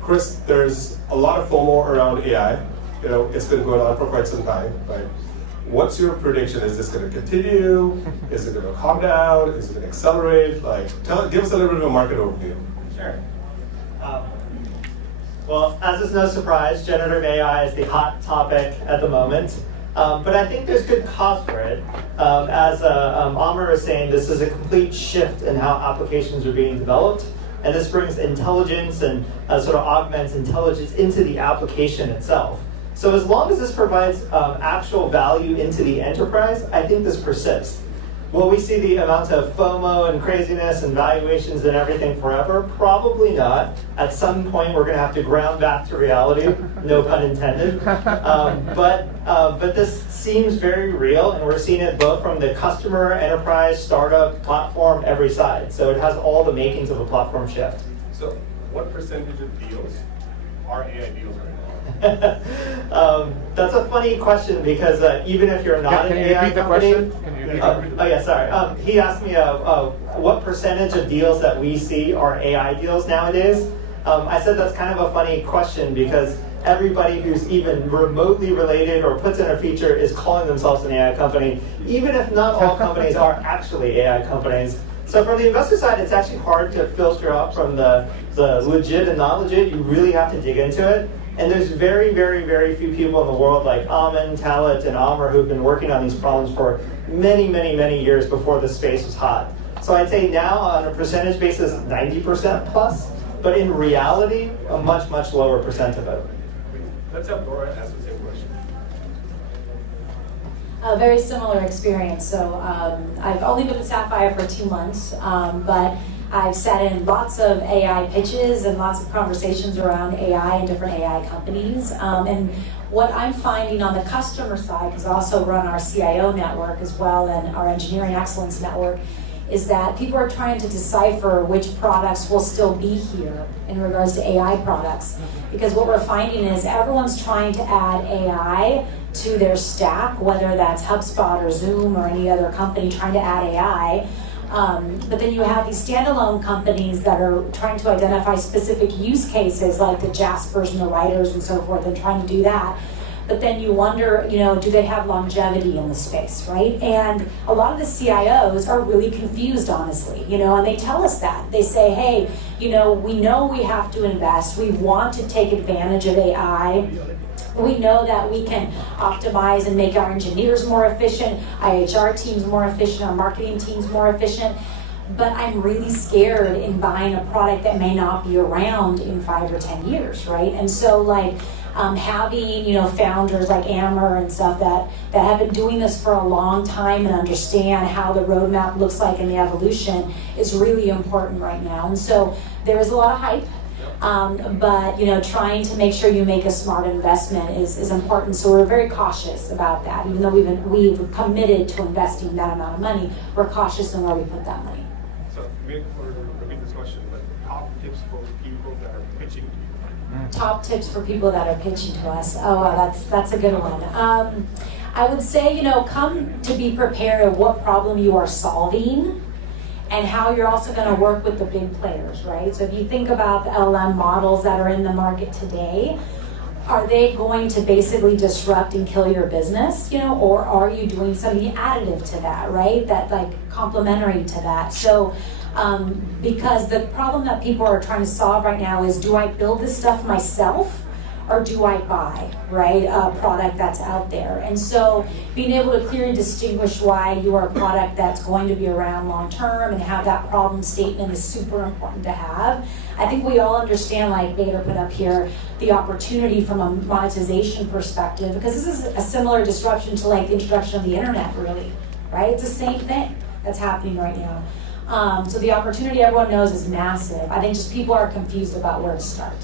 Chris, there's a lot of FOMO around AI. It's been going on for quite some time, right? What's your prediction? Is this going to continue? Is it going to calm down? Is it going to accelerate? Give us a little bit of a market overview. Sure. Well, as is no surprise, generative AI is the hot topic at the moment. But I think there's good cause for it. As Amr was saying, this is a complete shift in how applications are being developed. And this brings intelligence and sort of augments intelligence into the application itself. So as long as this provides actual value into the enterprise, I think this persists. Will we see the amount of FOMO and craziness and valuations and everything forever? Probably not. At some point, we're going to have to ground back to reality, no pun intended. But this seems very real, and we're seeing it both from the customer, enterprise, startup, platform, every side. So it has all the makings of a platform shift. So what percentage of deals are AI deals right now? That's a funny question because even if you're not an AI company, he asked me what percentage of deals that we see are AI deals nowadays. I said that's kind of a funny question because everybody who's even remotely related or puts in a feature is calling themselves an AI company, even if not all companies are actually AI companies. So from the investor side, it's actually hard to filter out from the legit and not legit. You really have to dig into it. And there's very, very, very few people in the world like Amin, Talat, and Amr who've been working on these problems for many, many, many years before the space was hot. So I'd say now on a percentage basis, 90% plus, but in reality, a much, much lower percent of it. Let's have Laura ask the same question. A very similar experience. So I've only been at Sapphire for 2 months, but I've sat in lots of AI pitches and lots of conversations around AI and different AI companies. And what I'm finding on the customer side, because I also run our CIO network as well and our engineering excellence network, is that people are trying to decipher which products will still be here in regards to AI products. Because what we're finding is everyone's trying to add AI to their stack, whether that's HubSpot or Zoom or any other company trying to add AI. But then you have these standalone companies that are trying to identify specific use cases like the Jaspers and the Writers and so forth and trying to do that. But then you wonder, do they have longevity in the space, right? And a lot of the CIOs are really confused, honestly, and they tell us that. They say, hey, we know we have to invest. We want to take advantage of AI. We know that we can optimize and make our engineers more efficient, IHR teams more efficient, our marketing teams more efficient. But I'm really scared in buying a product that may not be around in 5 or 10 years, right? And so having founders like Amr and stuff that have been doing this for a long time and understand how the roadmap looks like in the evolution is really important right now. And so there is a lot of hype. But trying to make sure you make a smart investment is important. So we're very cautious about that. Even though we've committed to investing that amount of money, we're cautious in where we put that money. So repeat this question, but top tips for people that are pitching to you. Top tips for people that are pitching to us. Oh, wow, that's a good one. I would say, come to be prepared of what problem you are solving and how you're also going to work with the big players, right? So if you think about the LLM models that are in the market today, are they going to basically disrupt and kill your business, or are you doing something additive to that, right? That complementary to that. So because the problem that people are trying to solve right now is, do I build this stuff myself? Or do I buy, right, a product that's out there? And so being able to clearly distinguish why you are a product that's going to be around long term and have that problem statement is super important to have. I think we all understand, like Bader put up here, the opportunity from a monetization perspective, because this is a similar disruption to the introduction of the internet, really, right? It's the same thing that's happening right now. So the opportunity everyone knows is massive. I think just people are confused about where to start.